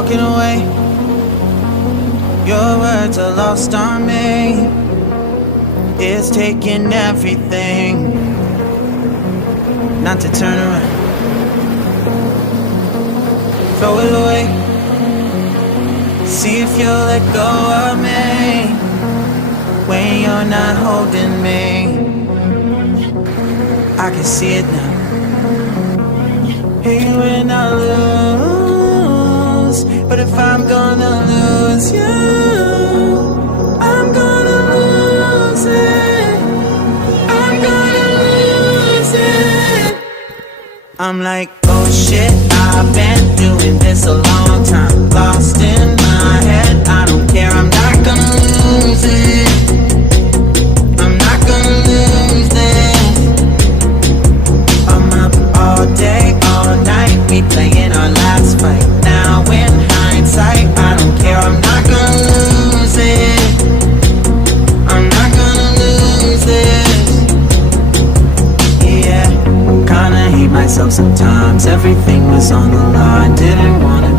walking away. Your words are lost on me. It's taking everything not to turn around. Throw it away. See if you'll let go of me when you're not holding me. I can see it now. Hey, when I lose, but if I'm gonna lose you, I'm gonna lose it. I'm gonna lose it. I'm like, oh shit, I've been doing this a long time. Lost in my head, I don't care, I'm not gonna lose it. I'm not gonna lose this. I'm up all day, all night, replaying our last fight. Now in hindsight, I don't care, I'm not gonna lose it. I'm not gonna lose this. Yeah, kinda hate myself sometimes. Everything was on the line, didn't wanna